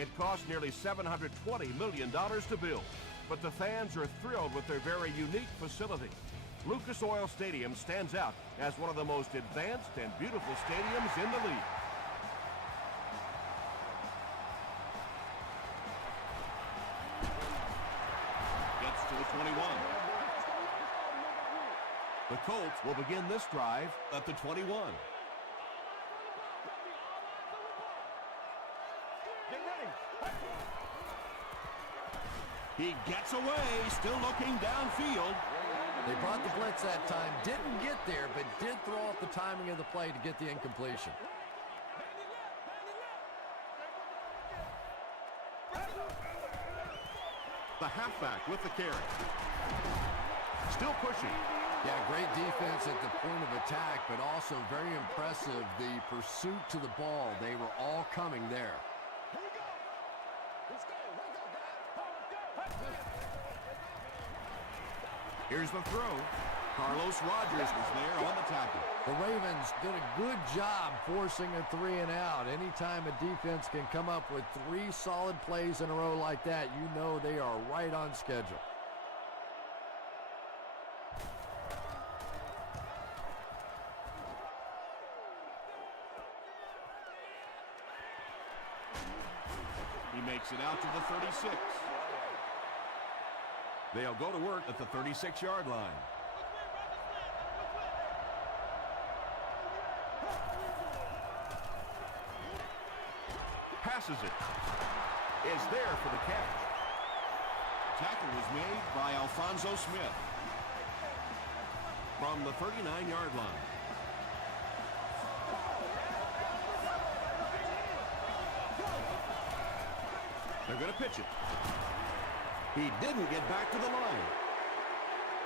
It cost nearly $720 million to build, but the fans are thrilled with their very unique facility. Lucas Oil Stadium stands out as one of the most advanced and beautiful stadiums in the league. Gets to the 21. The Colts will begin this drive at the 21. He gets away, still looking downfield. They brought the blitz that time, didn't get there, but did throw off the timing of the play to get the incompletion. The halfback with the carry. Still pushing. Yeah, great defense at the point of attack, but also very impressive, the pursuit to the ball. They were all coming there. Here's the throw. Carlos Rogers was there on the tackle. The Ravens did a good job forcing a 3-and-out. Anytime a defense can come up with 3 solid plays in a row like that, you know they are right on schedule. He makes it out to the 36. They'll go to work at the 36-yard line. Passes it. Is there for the catch. Tackle was made by Alfonso Smith from the 39-yard line. They're going to pitch it. He didn't get back to the line.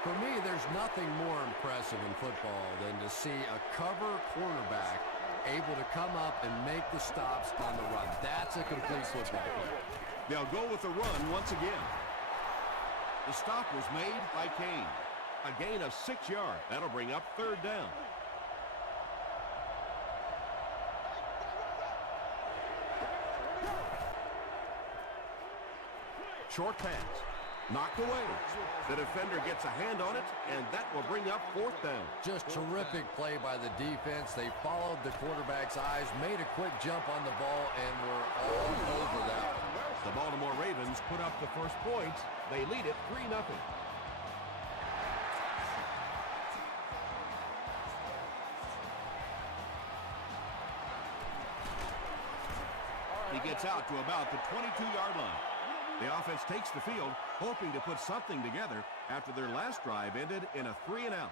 For me, there's nothing more impressive in football than to see a cover cornerback able to come up and make the stops on the run. That's a complete football play. They'll go with the run once again. The stop was made by Kane. A gain of 6 yards. That'll bring up 3rd down. Short pass. Knocked away. The defender gets a hand on it, and that will bring up 4th down. Just terrific play by the defense. They followed the quarterback's eyes, made a quick jump on the ball, and were all over that. The Baltimore Ravens put up the first points. They lead it 3-0. He gets out to about the 22-yard line. The offense takes the field, hoping to put something together after their last drive ended in a 3-and-out.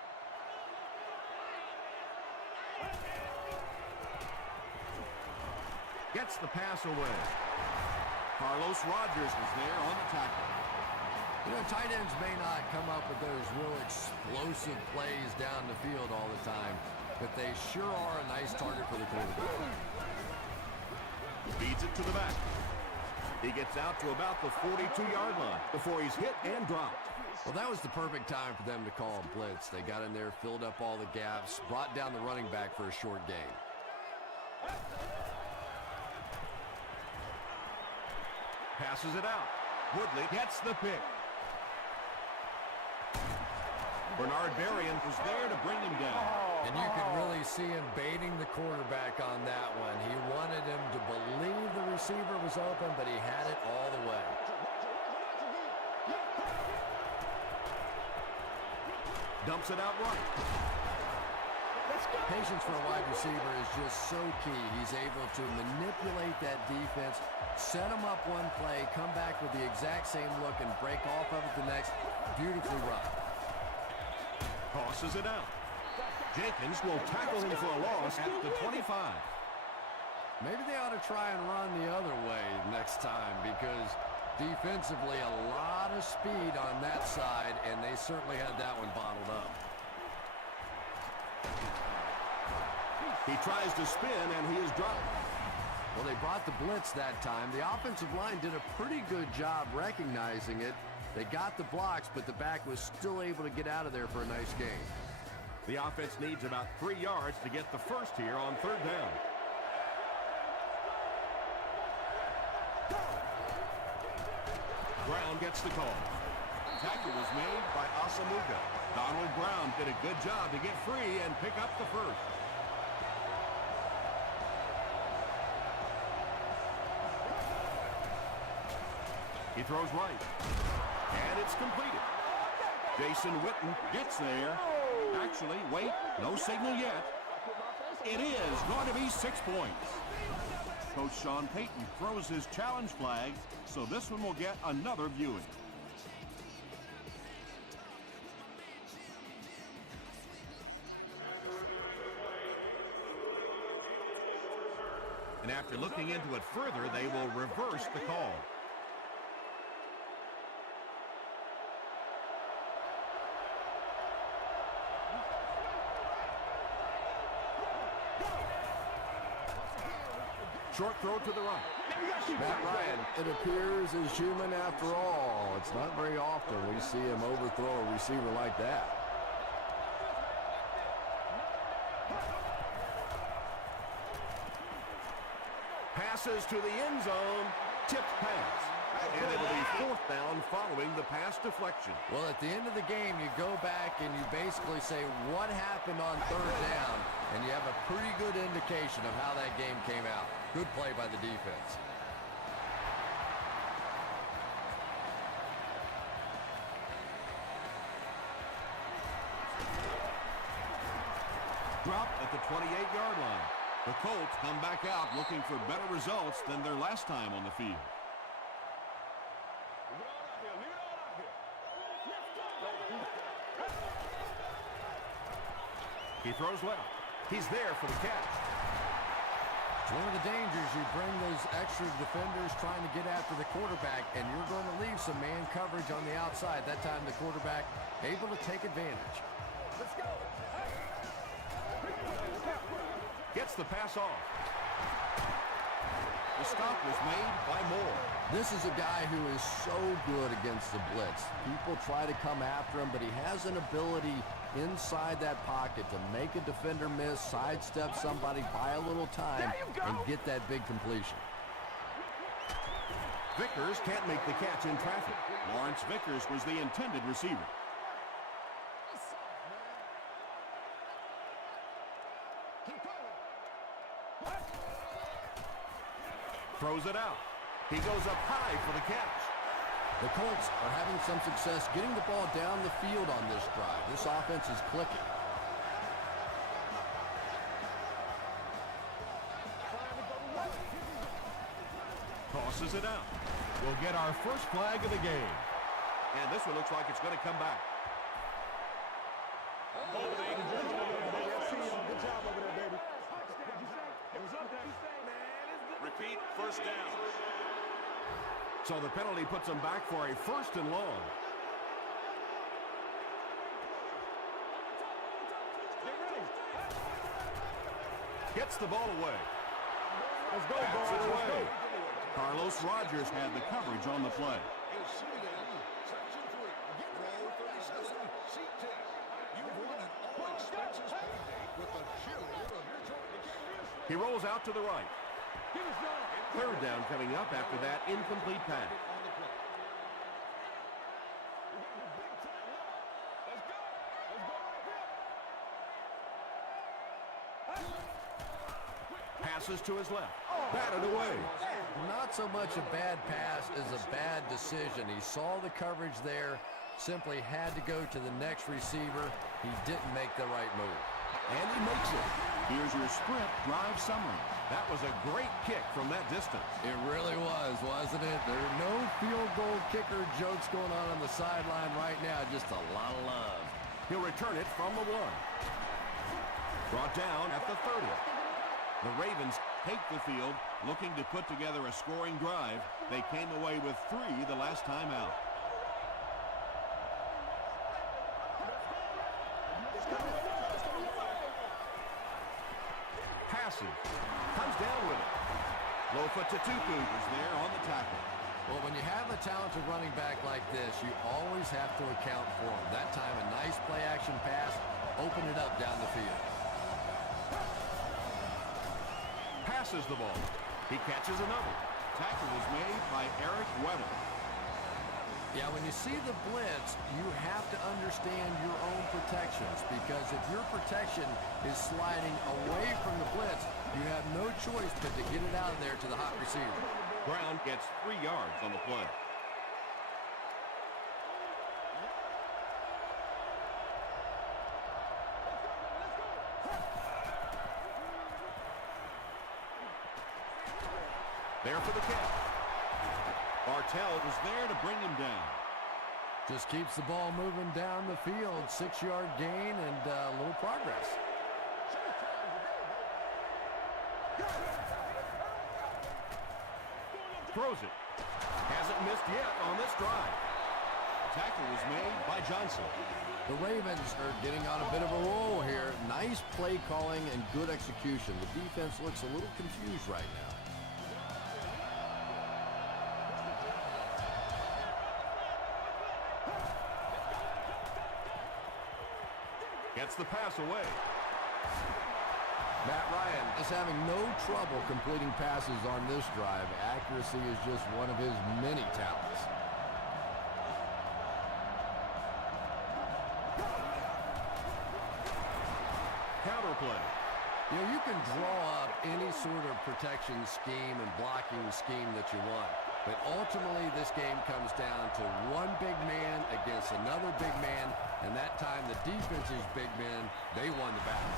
Gets the pass away. Carlos Rogers was there on the tackle. You know, tight ends may not come up with those real explosive plays down the field all the time, but they sure are a nice target for the quarterback. Feeds it to the back. He gets out to about the 42-yard line before he's hit and dropped. Well, that was the perfect time for them to call a blitz. They got in there, filled up all the gaps, brought down the running back for a short gain. Passes it out. Woodley gets the pick. Bernard Berrien was there to bring him down. And you could really see him baiting the quarterback on that one. He wanted him to believe the receiver was open, but he had it all the way. Dumps it out right. Patience for a wide receiver is just so key. He's able to manipulate that defense, set him up one play, come back with the exact same look, and break off of it the next. Beautifully run. Tosses it out. Jenkins will tackle him for a loss at the 25. Maybe they ought to try and run the other way next time, because defensively a lot of speed on that side, and they certainly had that one bottled up. He tries to spin, and he is dropped. Well, they brought the blitz that time. The offensive line did a pretty good job recognizing it. They got the blocks, but the back was still able to get out of there for a nice gain. The offense needs about 3 yards to get the first here on 3rd down. gets the call. Tackle was made by Asamuga. Donald Brown did a good job to get free and pick up the first. He throws right. And it's completed. Jason Witten gets there. Actually, wait, no signal yet. It is going to be 6 points. Coach Sean Payton throws his challenge flag, so this one will get another viewing. And after looking into it further, they will reverse the call. Short throw to the right. Matt Ryan, it appears, is human after all. It's not very often we see him overthrow a receiver like that. Passes to the end zone. Tipped pass. And it'll be 4th down following the pass deflection. Well, at the end of the game, you go back and you basically say what happened on 3rd down, and you have a pretty good indication of how that game came out. Good play by the defense. Dropped at the 28-yard line. The Colts come back out looking for better results than their last time on the field. He throws left. He's there for the catch. It's one of the dangers. You bring those extra defenders trying to get after the quarterback, and you're going to leave some man coverage on the outside. That time the quarterback able to take advantage. Let's go. Gets the pass off. The stop was made by Moore. This is a guy who is so good against the blitz. People try to come after him, but he has an ability inside that pocket to make a defender miss, sidestep somebody, buy a little time, and get that big completion. Vickers can't make the catch in traffic. Lawrence Vickers was the intended receiver. Throws it out. He goes up high for the catch. The Colts are having some success getting the ball down the field on this drive. This offense is clicking. Tosses it out. We'll get our first flag of the game. And this one looks like it's going to come back. Repeat, first down. So the penalty puts them back for a 1st and long. Gets the ball away. Let's go, ball away. Carlos Rogers had the coverage on the play. He rolls out to the right. 3rd down coming up after that incomplete pass. Passes to his left. Batted away. Not so much a bad pass as a bad decision. He saw the coverage there, simply had to go to the next receiver. He didn't make the right move. And he makes it. Here's your sprint drive summary. That was a great kick from that distance. It really was, wasn't it? There are no field goal kicker jokes going on the sideline right now. Just a lot of love. He'll return it from the 1. Brought down at the 30. The Ravens take the field, looking to put together a scoring drive. They came away with 3 the last time out. Passes. Comes down with it. Lofa Tatupu is there on the tackle. Well, when you have a talented running back like this, you always have to account for him. That time, a nice play-action pass opened it up down the field. Passes the ball. He catches another. Tackle was made by Eric Weddle. Yeah, when you see the blitz, you have to understand your own protections, because if your protection is sliding away from the blitz, you have no choice but to get it out of there to the hot receiver. Brown gets 3 yards on the play. There for the catch. Bartell was there to bring him down. Just keeps the ball moving down the field. 6-yard gain and a little progress. Throws it. Hasn't missed yet on this drive. Tackle was made by Johnson. The Ravens are getting on a bit of a roll here. Nice play calling and good execution. The defense looks a little confused right now. Gets the pass away. Matt Ryan is having no trouble completing passes on this drive. Accuracy is just one of his many talents. Counter play. You know, you can draw up any sort of protection scheme and blocking scheme that you want. But ultimately, this game comes down to one big man against another big man, and that time the defense's big men, they won the battle.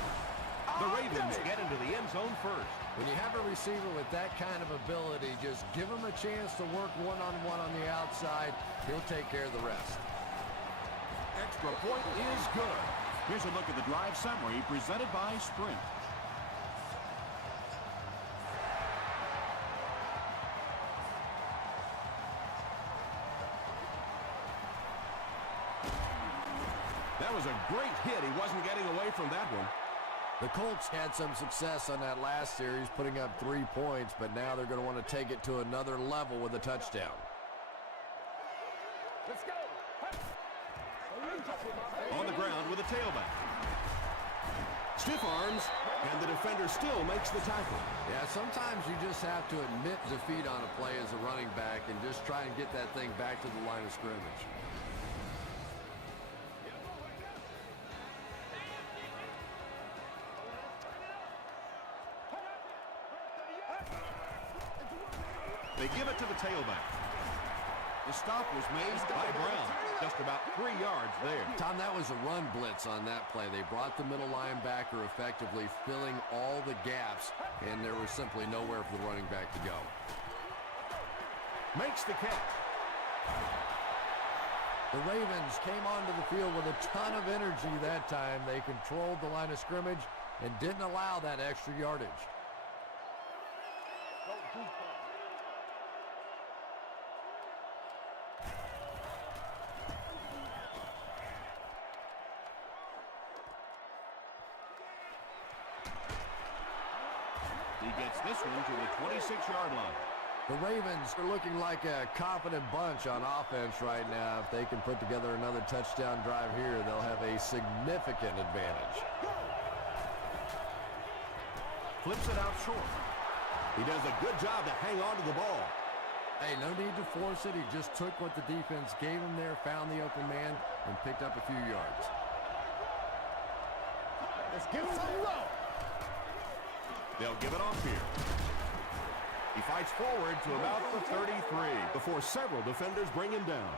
The Ravens get into the end zone first. When you have a receiver with that kind of ability, just give him a chance to work one-on-one on the outside. He'll take care of the rest. Extra point is good. Here's a look at the drive summary presented by Sprint. That was a great hit. He wasn't getting away from that one. The Colts had some success on that last series, putting up 3 points, but now they're going to want to take it to another level with a touchdown. Let's go. On the ground with a tailback. Stiff arms, and the defender still makes the tackle. Yeah, sometimes you just have to admit defeat on a play as a running back and just try and get that thing back to the line of scrimmage. They give it to the tailback. The stop was made by Brown. Just about 3 yards there. Tom, that was a run blitz on that play. They brought the middle linebacker effectively, filling all the gaps, and there was simply nowhere for the running back to go. Makes the catch. The Ravens came onto the field with a ton of energy that time. They controlled the line of scrimmage and didn't allow that extra yardage. He gets this one to the 26-yard line. The Ravens are looking like a confident bunch on offense right now. If they can put together another touchdown drive here, they'll have a significant advantage. Flips it out short. He does a good job to hang on to the ball. Hey, no need to force it. He just took what the defense gave him there, found the open man, and picked up a few yards. Let's give some love. They'll give it off here. He fights forward to about the 33 before several defenders bring him down.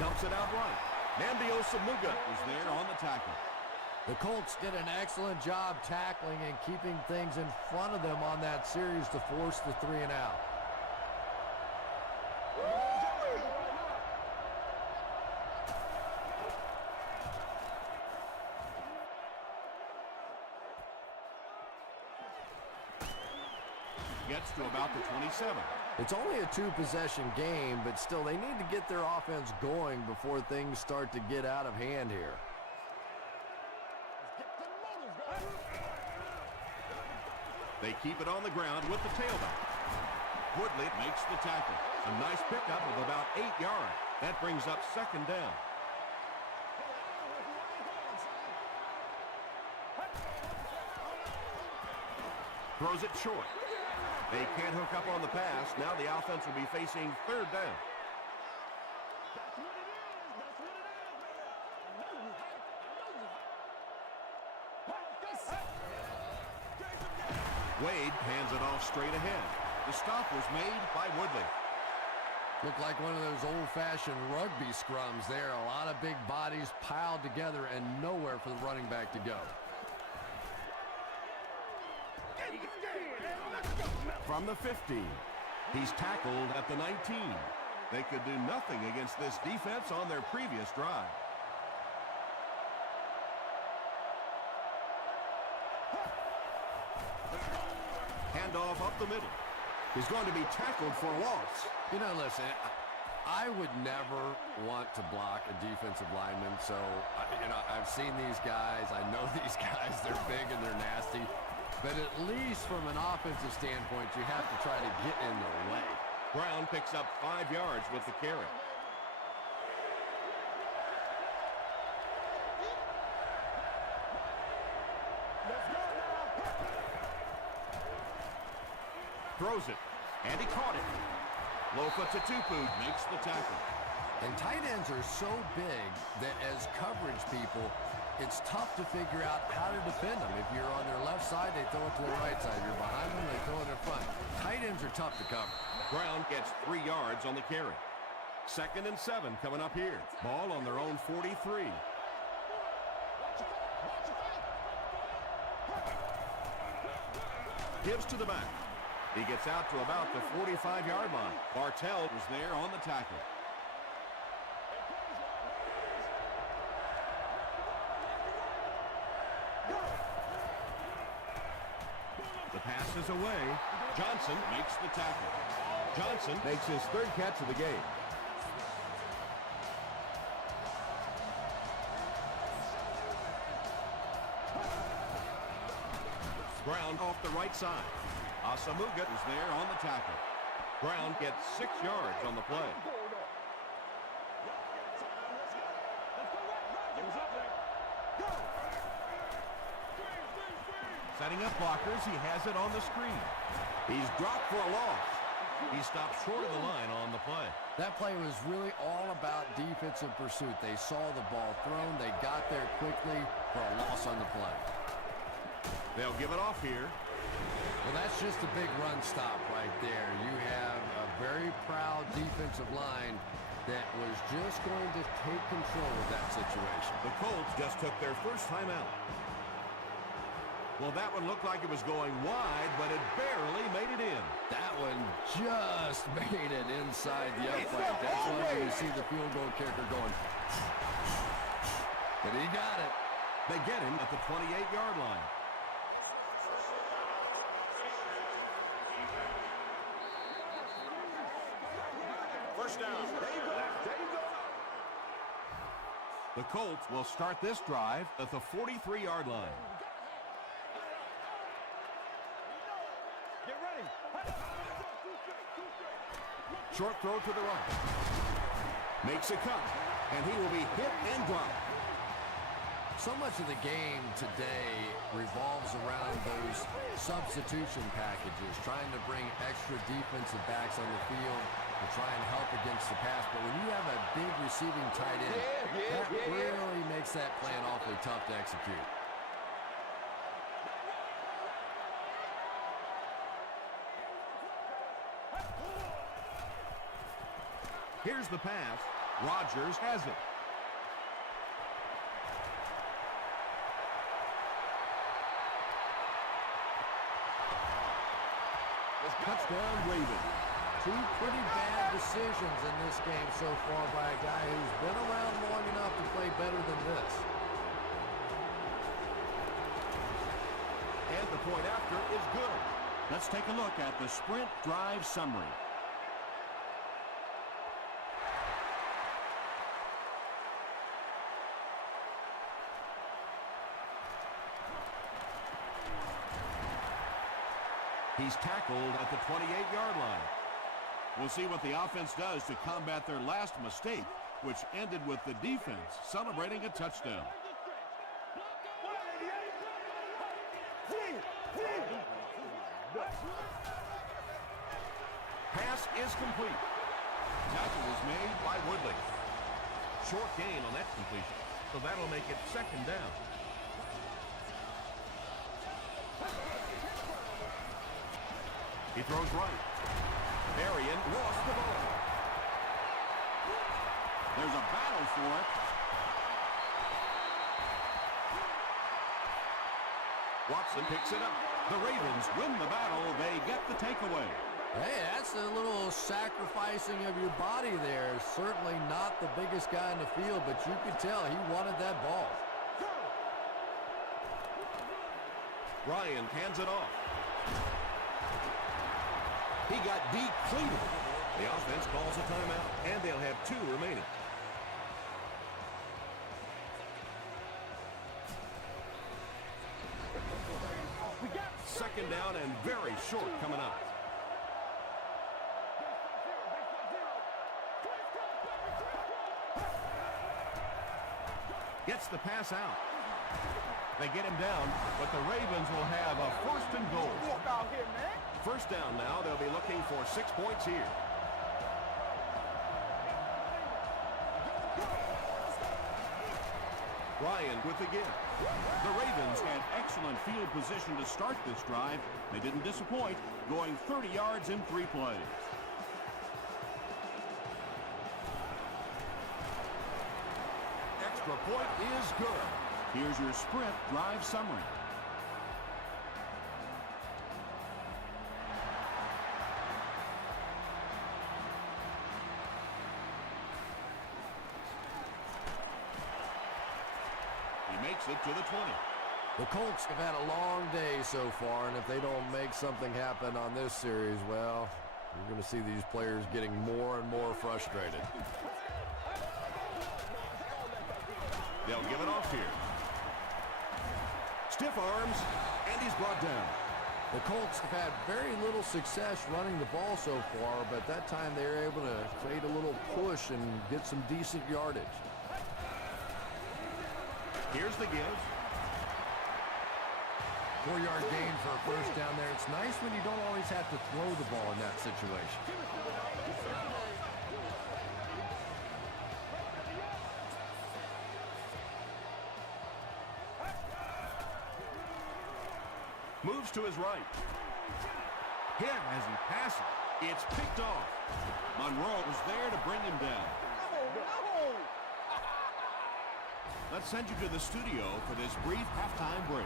Dumps it out right. Nambio Samuga is there on the tackle. The Colts did an excellent job tackling and keeping things in front of them on that series to force the 3 and out. Gets to about the 27. It's only a 2-possession game, but still they need to get their offense going before things start to get out of hand here. They keep it on the ground with the tailback. Woodley makes the tackle. A nice pickup of about 8 yards. That brings up second down. Throws it short. They can't hook up on the pass. Now the offense will be facing third down. Wade hands it off straight ahead. The stop was made by Woodley. Looked like one of those old-fashioned rugby scrums there. A lot of big bodies piled together and nowhere for the running back to go. From the 15, he's tackled at the 19. They could do nothing against this defense on their previous drive. Handoff up the middle. He's going to be tackled for a loss. You know, listen, I would never want to block a defensive lineman. So, I've seen these guys. I know these guys. They're big and they're nasty. But at least from an offensive standpoint, you have to try to get in their way. Brown picks up 5 yards with the carry. Throws it, and he caught it. Lofa Tatupu makes the tackle. And tight ends are so big that as coverage people, it's tough to figure out how to defend them. If you're on their left side, they throw it to the right side. If you're behind them, they throw it in front. Tight ends are tough to cover. Brown gets 3 yards on the carry. 2nd and 7 coming up here. Ball on their own 43. Gives to the back. He gets out to about the 45-yard line. Bartell was there on the tackle. The pass is away. Johnson makes the tackle. Johnson makes his 3rd catch of the game. Brown off the right side. Asamuga is there on the tackle. Brown gets 6 yards on the play. Setting up blockers, he has it on the screen. He's dropped for a loss. He stopped short of the line on the play. That play was really all about defensive pursuit. They saw the ball thrown. They got there quickly for a loss on the play. They'll give it off here. Well, that's just a big run stop right there. You have a very proud defensive line that was just going to take control of that situation. The Colts just took their first time out. Well, that one looked like it was going wide, but it barely made it in. That one just made it inside the upright. That's why you see the field goal kicker going. But he got it. They get him at the 28-yard line. First down. There you go. There you go. The Colts will start this drive at the 43-yard line. Get ready. Short throw to the right. Makes a cut, and he will be hit and dropped. So much of the game today revolves around those substitution packages, trying to bring extra defensive backs on the field to try and help against the pass. But when you have a big receiving tight end, that really makes that plan awfully tough to execute. Here's the pass. Rodgers has it. Touchdown, Ravens. 2 pretty bad decisions in this game so far by a guy who's been around long enough to play better than this. And the point after is good. Let's take a look at the sprint drive summary. He's tackled at the 28-yard line. We'll see what the offense does to combat their last mistake, which ended with the defense celebrating a touchdown. Pass is complete. Tackle was made by Woodley. Short gain on that completion, so that'll make it second down. He throws right. Marion lost the ball. There's a battle for it. Watson picks it up. The Ravens win the battle. They get the takeaway. Hey, that's a little sacrificing of your body there. Certainly not the biggest guy in the field, but you could tell he wanted that ball. Ryan hands it off. He got depleted. The offense calls a timeout, and they'll have 2 remaining. Second down and very short coming up. Gets the pass out. They get him down, but the Ravens will have a 1st and goal. First down now. They'll be looking for 6 points here. Ryan with the give. The Ravens had excellent field position to start this drive. They didn't disappoint, going 30 yards in 3 plays. Extra point is good. Here's your sprint drive summary. Makes it to the 20. The Colts have had a long day so far, and if they don't make something happen on this series, well, you're going to see these players getting more and more frustrated. They'll give it off here. Stiff arms, and he's brought down. The Colts have had very little success running the ball so far, but that time they were able to create a little push and get some decent yardage. Here's the give. 4-yard gain for a first down there. It's nice when you don't always have to throw the ball in that situation. Moves to his right. Hit as he passes. It's picked off. Monroe was there to bring him down. Let's send you to the studio for this brief halftime break.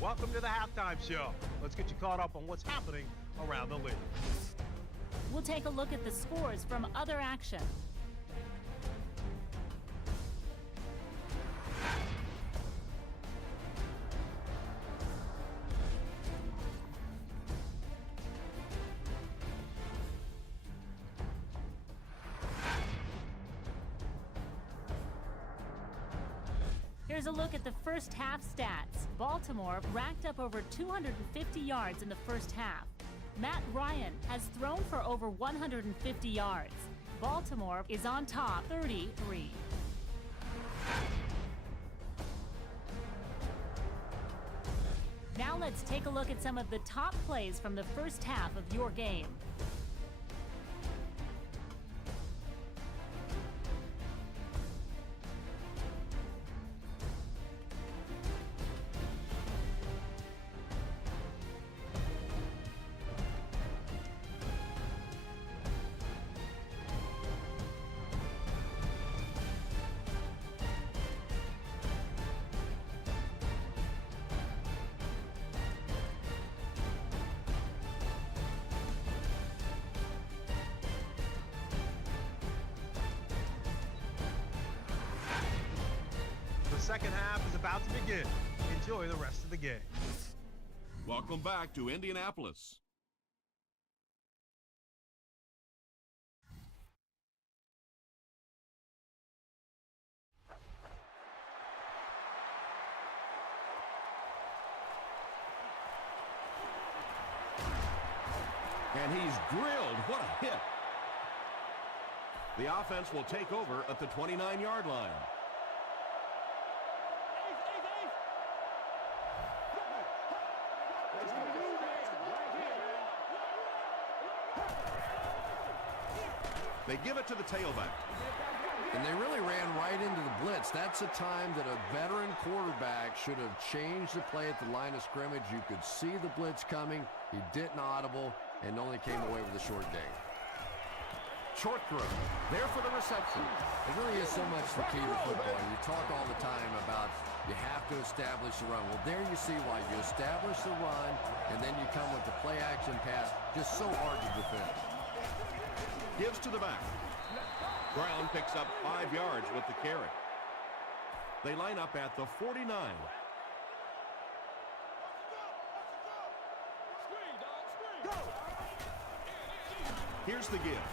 Welcome to the halftime show. Let's get you caught up on what's happening around the league. We'll take a look at the scores from other action. Here's a look at the first half stats. Baltimore racked up over 250 yards in the first half. Matt Ryan has thrown for over 150 yards. Baltimore is on top 33. Now let's take a look at some of the top plays from the first half of your game. The second half is about to begin. Enjoy the rest of the game. Welcome back to Indianapolis. And he's drilled. What a hit. The offense will take over at the 29-yard line. They give it to the tailback. And they really ran right into the blitz. That's a time that a veteran quarterback should have changed the play at the line of scrimmage. You could see the blitz coming. He didn't audible and only came away with a short gain. Short throw. There for the reception. It really is so much the key to football. You talk all the time about you have to establish the run. Well, there you see why. You establish the run, and then you come with the play-action pass. Just so hard to defend. Gives to the back. Brown picks up 5 yards with the carry. They line up at the 49. Here's the give.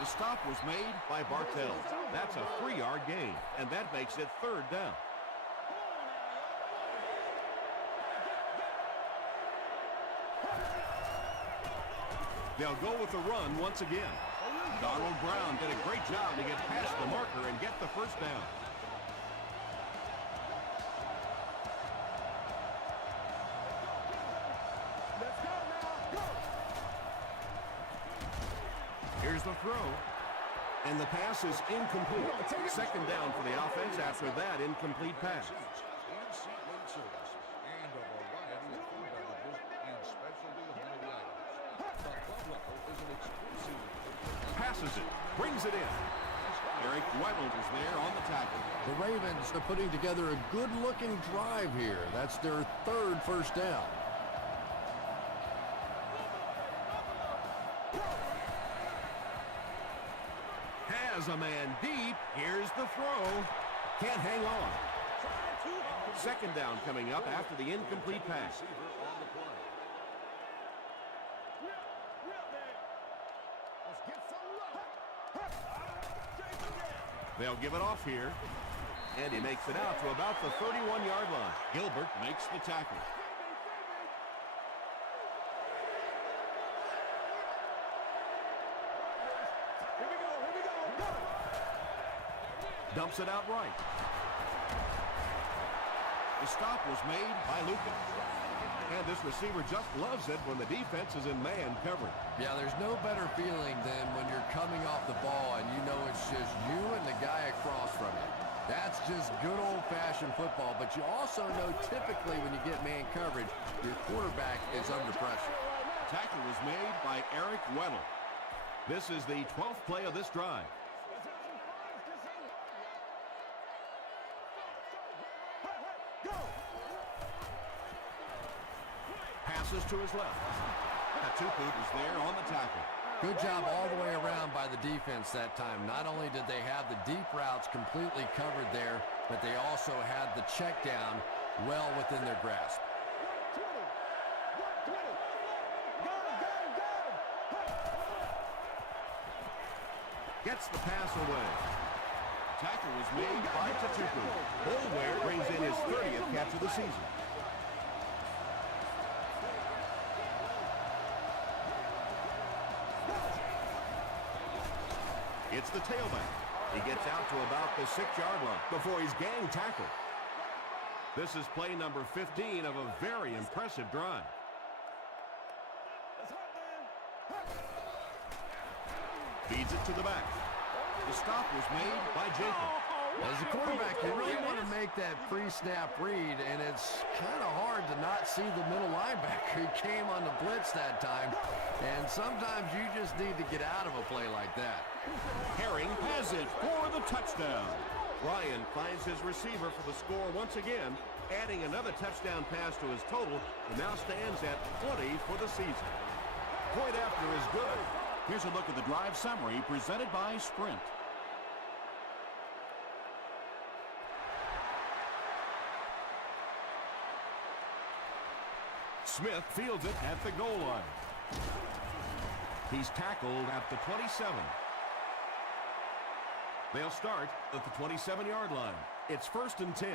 The stop was made by Bartell. That's a 3-yard gain, and that makes it 3rd down. They'll go with the run once again. Donald Brown did a great job to get past the marker and get the first down. Here's the throw. And the pass is incomplete. 2nd down for the offense after that incomplete pass. Passes it, brings it in. Eric Weddle is there on the tackle. The Ravens are putting together a good-looking drive here. That's their 3rd first down. Has a man deep. Here's the throw. Can't hang on. 2nd down coming up after the incomplete pass. They'll give it off here. And he makes it out to about the 31-yard line. Gilbert makes the tackle. Dumps it out right. The stop was made by Lucas. And this receiver just loves it when the defense is in man coverage. Yeah, there's no better feeling than when you're coming off the ball and you know it's just you and the guy across from you. That's just good old-fashioned football, but you also know typically when you get man coverage, your quarterback is under pressure. Tackle was made by Eric Weddle. This is the 12th play of this drive. Passes to his left. Tupu is there on the tackle. Good job all the way around by the defense that time. Not only did they have the deep routes completely covered there, but they also had the check down well within their grasp. Gets the pass away. Tackle was made by Tupu. Boulware brings in his 30th catch of the season. It's the tailback. He gets out to about the 6-yard line before he's gang tackled. This is play number 15 of a very impressive drive. Feeds it to the back. The stop was made by Jacob. As a quarterback, you really want to make that pre-snap read, and it's kind of hard to not see the middle linebacker who came on the blitz that time. And sometimes you just need to get out of a play like that. Herring has it for the touchdown. Ryan finds his receiver for the score once again, adding another touchdown pass to his total, and now stands at 20 for the season. Point after is good. Here's a look at the drive summary presented by Sprint. Smith fields it at the goal line. He's tackled at the 27. They'll start at the 27-yard line. It's 1st and 10.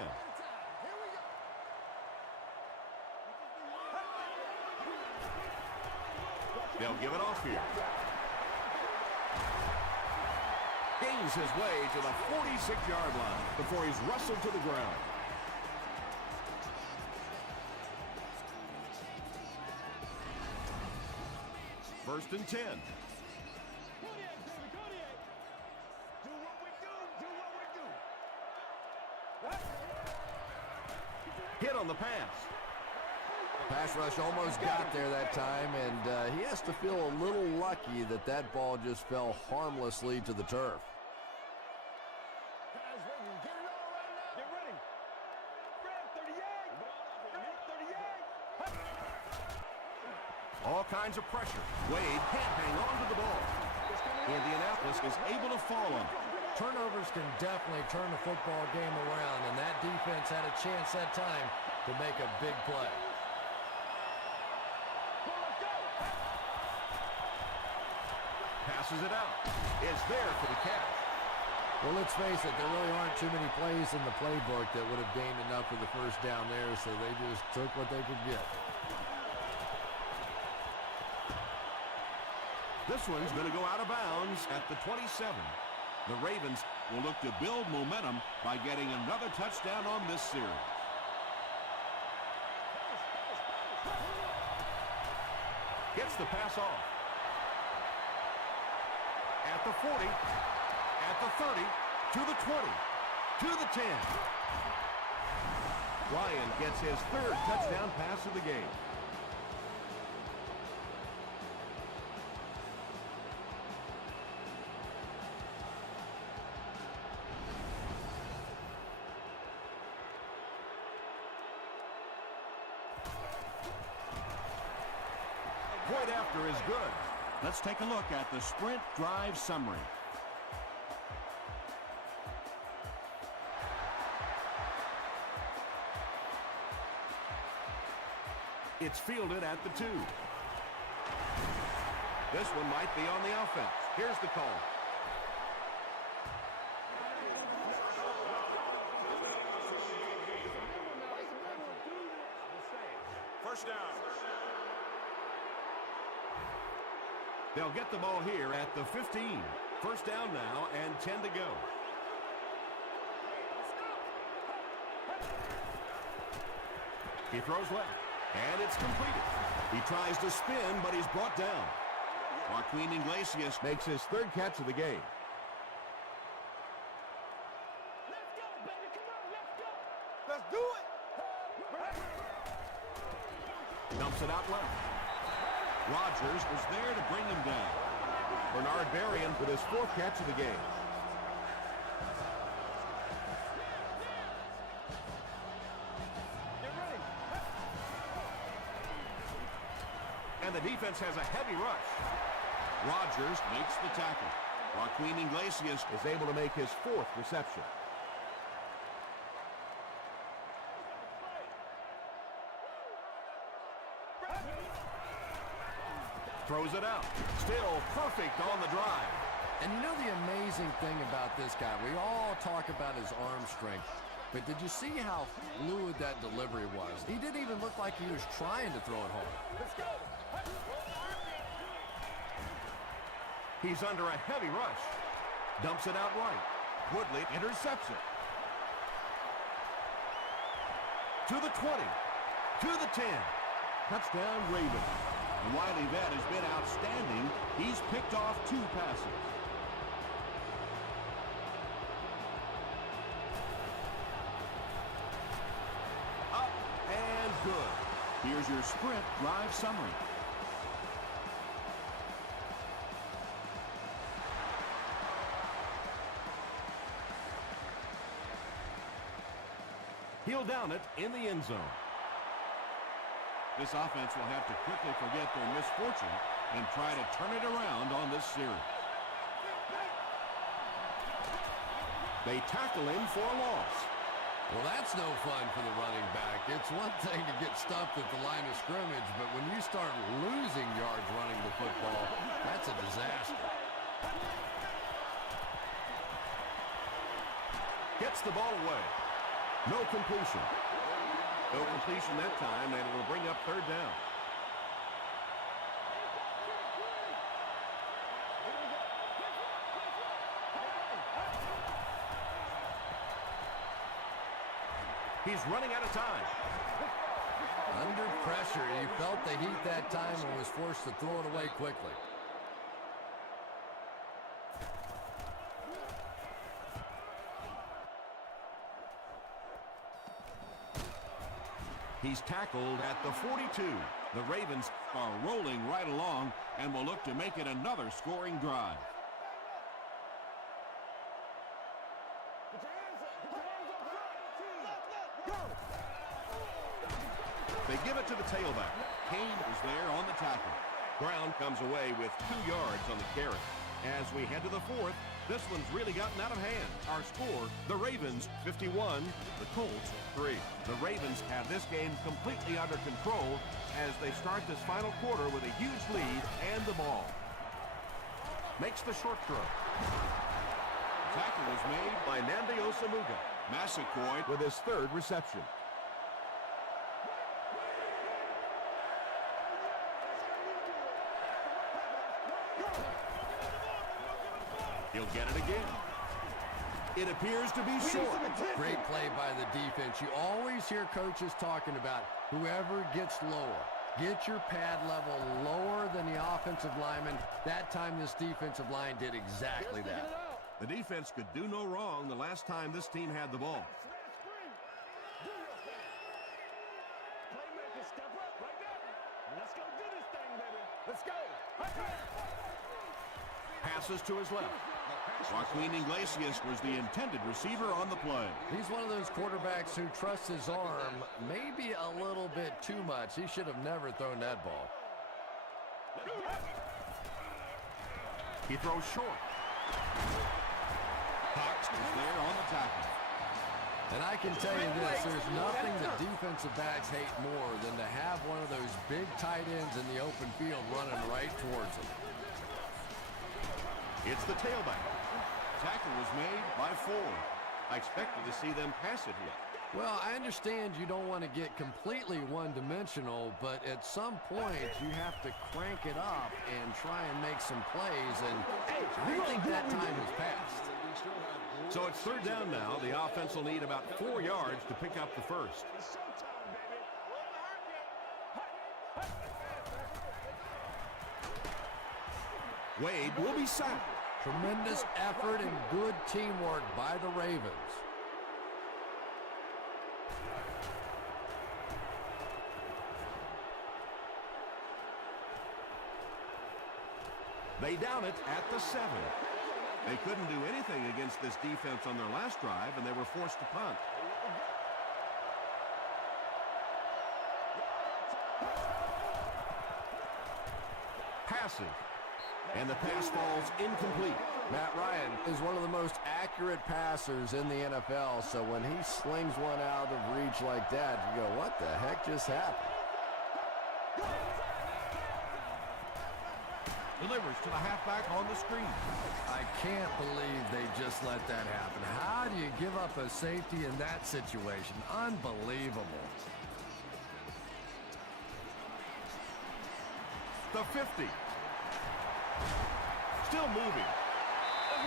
They'll give it off here. Gains his way to the 46-yard line before he's wrestled to the ground. First and 10. Hit on the pass. Pass rush almost got there that time, and he has to feel a little lucky that that ball just fell harmlessly to the turf. All kinds of pressure. Wade can't hang on to the ball. Indianapolis is able to fall on it. Turnovers can definitely turn the football game around, and that defense had a chance that time to make a big play. Passes it out. It's there for the catch. Well, let's face it, there really aren't too many plays in the playbook that would have gained enough for the first down there, so they just took what they could get. This one's going to go out of bounds at the 27. The Ravens will look to build momentum by getting another touchdown on this series. Gets the pass off. At the 40, at the 30, to the 20, to the 10. Ryan gets his third touchdown pass of the game. Point after is good. Let's take a look at the sprint drive summary. It's fielded at the 2. This one might be on the offense. Here's the call. First down. They'll get the ball here at the 15. First down now and 10 to go. He throws left, and it's completed. He tries to spin, but he's brought down. Joaquin Iglesias makes his third catch of the game. Let's go, baby. Come on, let's go. Let's do it. Dumps it out left. Rodgers was there to bring him down. Bernard Berrien with his fourth catch of the game. Get ready. And the defense has a heavy rush. Rodgers makes the tackle. Joaquin Iglesias is able to make his fourth reception. Throws it out. Still perfect on the drive. And you know the amazing thing about this guy, we all talk about his arm strength, but did you see how fluid that delivery was? He didn't even look like he was trying to throw it home. Let's go. He's under a heavy rush. Dumps it out right. Woodley intercepts it. To the 20. To the 10. Touchdown Ravens. And Wiley Vet has been outstanding. He's picked off 2 passes. Up and good. Here's your sprint drive summary. He'll down it in the end zone. This offense will have to quickly forget their misfortune and try to turn it around on this series. They tackle him for a loss. Well, that's no fun for the running back. It's one thing to get stuffed at the line of scrimmage, but when you start losing yards running the football, that's a disaster. Gets the ball away. No completion. No completion that time, and it'll bring up third down. He's running out of time. Under pressure, he felt the heat that time and was forced to throw it away quickly. He's tackled at the 42. The Ravens are rolling right along and will look to make it another scoring drive. They give it to the tailback. Kane is there on the tackle. Brown comes away with 2 yards on the carry. As we head to the fourth, this one's really gotten out of hand. Our score, the Ravens 51, the Colts 3. The Ravens have this game completely under control as they start this final quarter with a huge lead and the ball. Makes the short throw. Tackle was made by Nnamdi Osamuga. Massaquoi with his 3rd reception. He'll get it again. It appears to be short. Great play by the defense. You always hear coaches talking about whoever gets lower. Get your pad level lower than the offensive lineman. That time this defensive line did exactly that. The defense could do no wrong the last time this team had the ball. Passes to his left. Joaquin Iglesias was the intended receiver on the play. He's one of those quarterbacks who trusts his arm maybe a little bit too much. He should have never thrown that ball. He throws short. Cox is there on the tackle. And I can tell you this, there's nothing the defensive backs hate more than to have one of those big tight ends in the open field running right towards them. It's the tailback. Tackle was made by Ford. I expected to see them pass it here. Well, I understand you don't want to get completely one-dimensional, but at some point you have to crank it up and try and make some plays, and I think that time has passed. So it's 3rd down now. The offense will need about 4 yards to pick up the first. Wade will be sacked. Tremendous effort and good teamwork by the Ravens. They down it at the 7. They couldn't do anything against this defense on their last drive, and they were forced to punt. Passive. And the pass falls incomplete. Matt Ryan is one of the most accurate passers in the NFL, so when he slings one out of reach like that, you go, what the heck just happened? Delivers to the halfback on the screen. I can't believe they just let that happen. How do you give up a safety in that situation? Unbelievable. The 50. Still moving.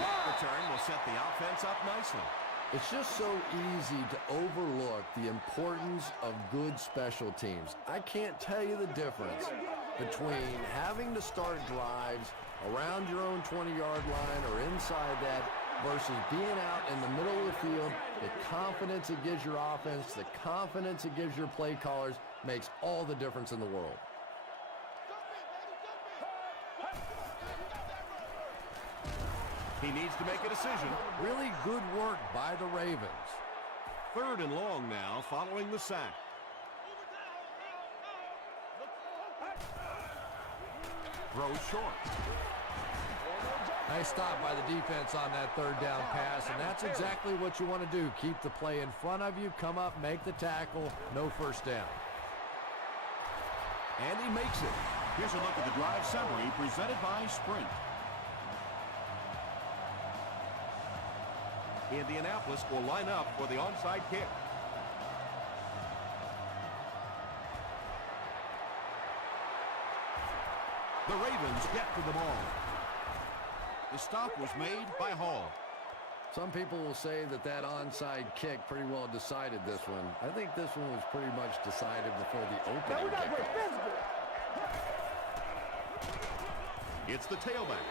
That return will set the offense up nicely. It's just so easy to overlook the importance of good special teams. I can't tell you the difference between having to start drives around your own 20-yard line or inside that versus being out in the middle of the field. The confidence it gives your offense, the confidence it gives your play callers makes all the difference in the world. He needs to make a decision. Really good work by the Ravens. 3rd and long now following the sack. Throws short. Nice stop by the defense on that 3rd down pass, and that's exactly what you want to do. Keep the play in front of you, come up, make the tackle, no first down. And he makes it. Here's a look at the drive summary presented by Sprint. Indianapolis will line up for the onside kick. The Ravens get to the ball. The stop was made by Hall. Some people will say that that onside kick pretty well decided this one. I think this one was pretty much decided before the opening kickoff. It's the tailback.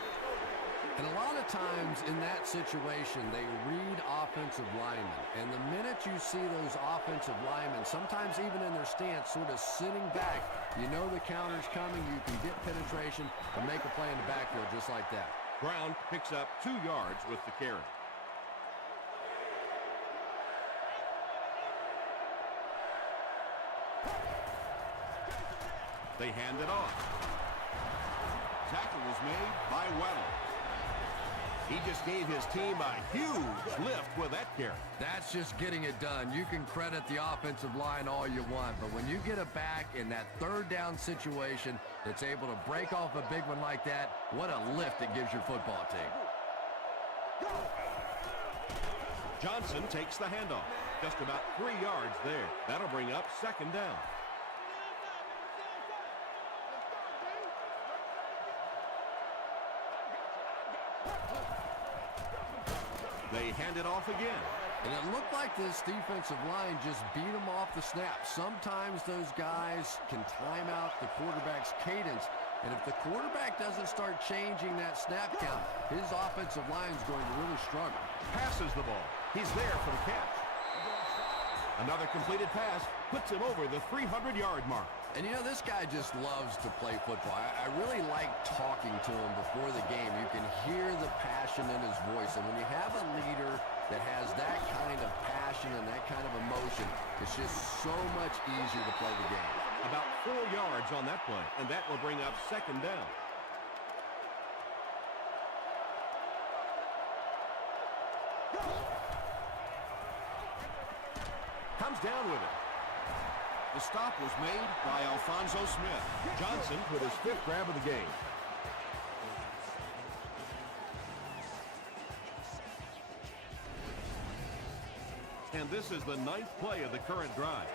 And a lot of times in that situation, they read offensive linemen. And the minute you see those offensive linemen, sometimes even in their stance, sort of sitting back, you know the counter's coming, you can get penetration and make a play in the backfield just like that. Brown picks up 2 yards with the carry. They hand it off. Tackle was made by Weddle. He just gave his team a huge lift with that carry. That's just getting it done. You can credit the offensive line all you want, but when you get it back in that third down situation that's able to break off a big one like that, what a lift it gives your football team. Johnson takes the handoff. Just about 3 yards there. That'll bring up 2nd down. They hand it off again. And it looked like this defensive line just beat them off the snap. Sometimes those guys can time out the quarterback's cadence. And if the quarterback doesn't start changing that snap count, his offensive line is going to really struggle. Passes the ball. He's there for the catch. Another completed pass puts him over the 300-yard mark. And you know, this guy just loves to play football. I really like talking to him before the game. You can hear the passion in his voice. And when you have a leader that has that kind of passion and that kind of emotion, it's just so much easier to play the game. About 4 yards on that play, and that will bring up 2nd down. Comes down with it. The stop was made by Alfonso Smith. Johnson with his 5th grab of the game. And this is the 9th play of the current drive.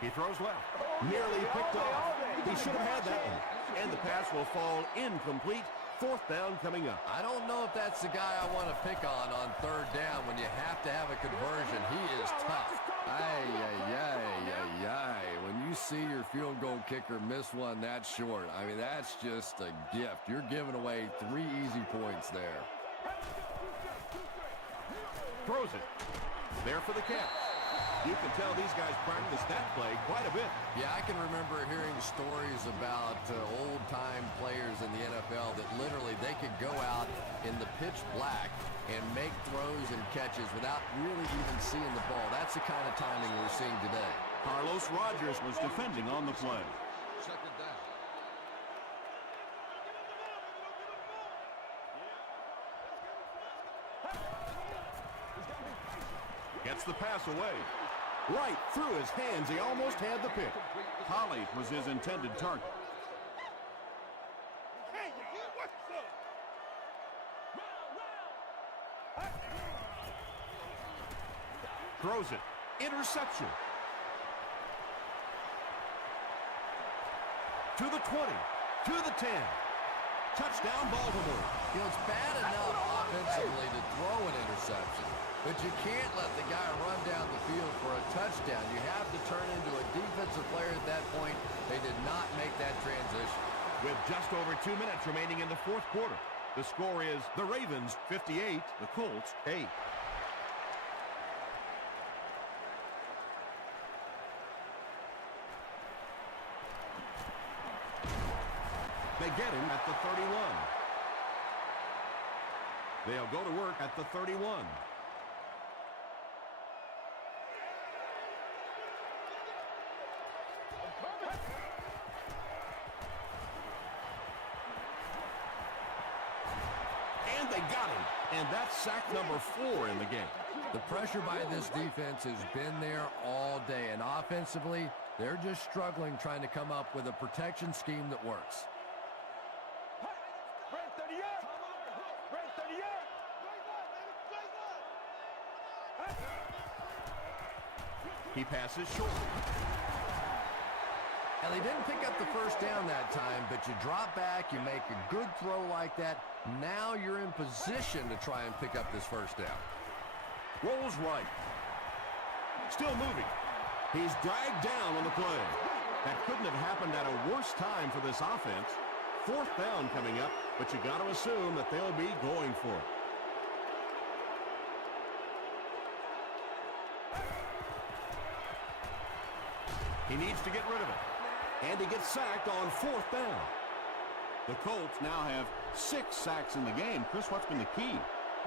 He throws left. Nearly picked off. He should have had that one. And the pass will fall incomplete. 4th down coming up. I don't know if that's the guy I want to pick on 3rd down when you have to have a conversion. He is tough. Ay, ay, ay, ay, ay. When you see your field goal kicker miss one that short, I mean, that's just a gift. You're giving away 3 easy points there. Throws it. There for the catch. You can tell these guys practice that play quite a bit. Yeah, I can remember hearing stories about old-time players in the NFL that literally they could go out in the pitch black and make throws and catches without really even seeing the ball. That's the kind of timing we're seeing today. Carlos Rogers was defending on the play. Second down. Gets the pass away. Right through his hands. He almost had the pick. Holly was his intended target. Throws it. Interception. To the 20. To the 10. Touchdown, Baltimore. You know, it's bad enough offensively to throw an interception, but you can't let the guy run down the field for a touchdown. You have to turn into a defensive player at that point. They did not make that transition. With just over 2 minutes remaining in the 4th quarter, the score is the Ravens 58, the Colts 8. They get him at the 31. They'll go to work at the 31. And they got him. And that's sack number 4 in the game. The pressure by this defense has been there all day, and offensively, they're just struggling trying to come up with a protection scheme that works. He passes short. And they didn't pick up the first down that time, but you drop back, you make a good throw like that. Now you're in position to try and pick up this first down. Rolls right. Still moving. He's dragged down on the play. That couldn't have happened at a worse time for this offense. Fourth down coming up, but you got to assume that they'll be going for it. He needs to get rid of it. And he gets sacked on fourth down. The Colts now have 6 sacks in the game. Chris, what's been the key?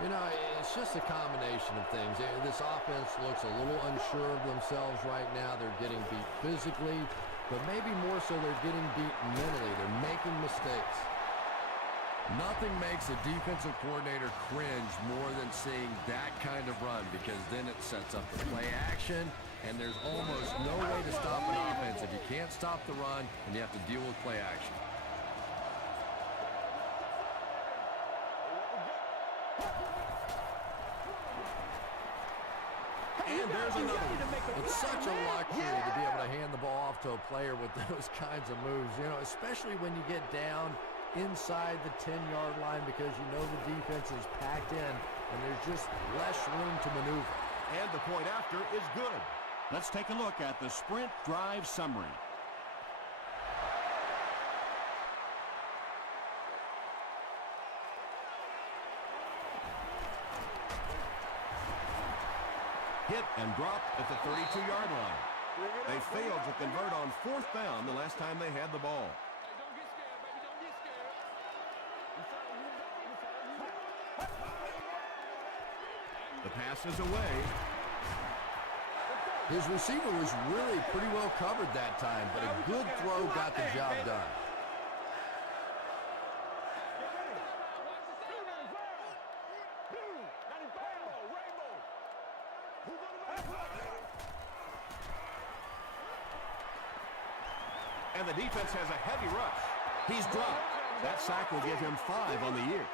You know, it's just a combination of things. This offense looks a little unsure of themselves right now. They're getting beat physically, but maybe more so they're getting beat mentally. They're making mistakes. Nothing makes a defensive coordinator cringe more than seeing that kind of run, because then it sets up the play action, and there's almost no way to stop an offense if you can't stop the run and you have to deal with play action. And there's another one. It's such a luxury to be able to hand the ball off to a player with those kinds of moves, you know, especially when you get down inside the 10-yard line, because you know the defense is packed in and there's just less room to maneuver. And the point after is good. Let's take a look at the sprint drive summary. Hit and dropped at the 32-yard line. They failed to convert on fourth down the last time they had the ball. The pass is away. His receiver was really pretty well covered that time, but a good throw got the job done. And the defense has a heavy rush. He's dropped. That sack will give him 5 on the year.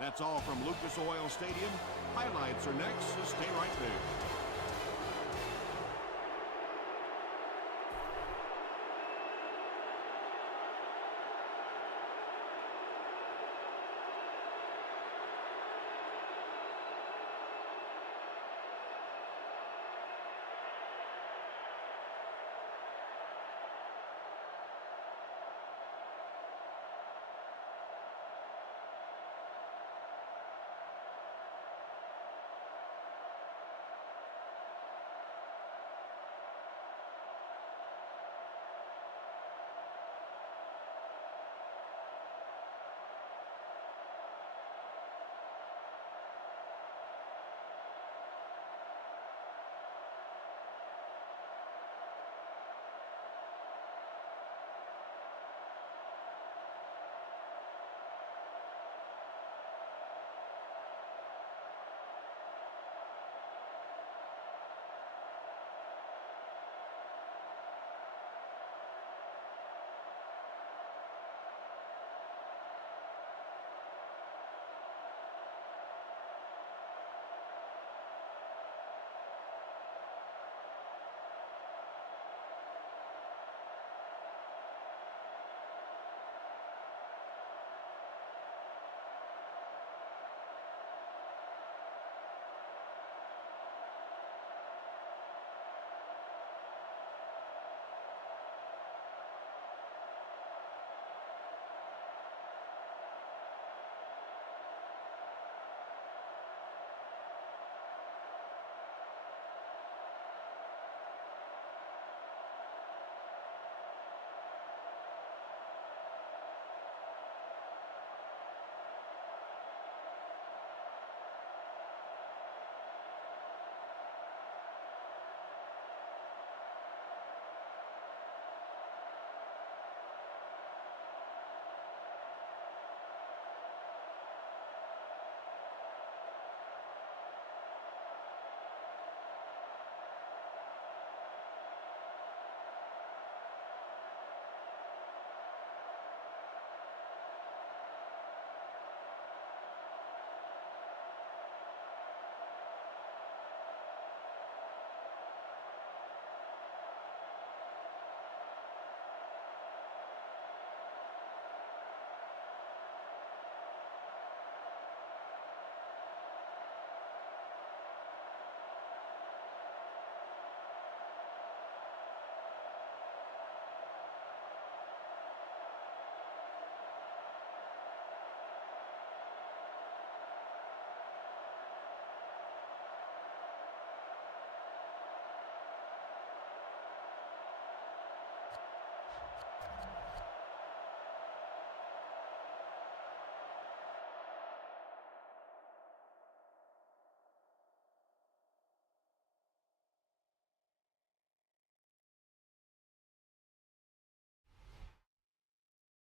That's all from Lucas Oil Stadium. Highlights are next, so stay right there.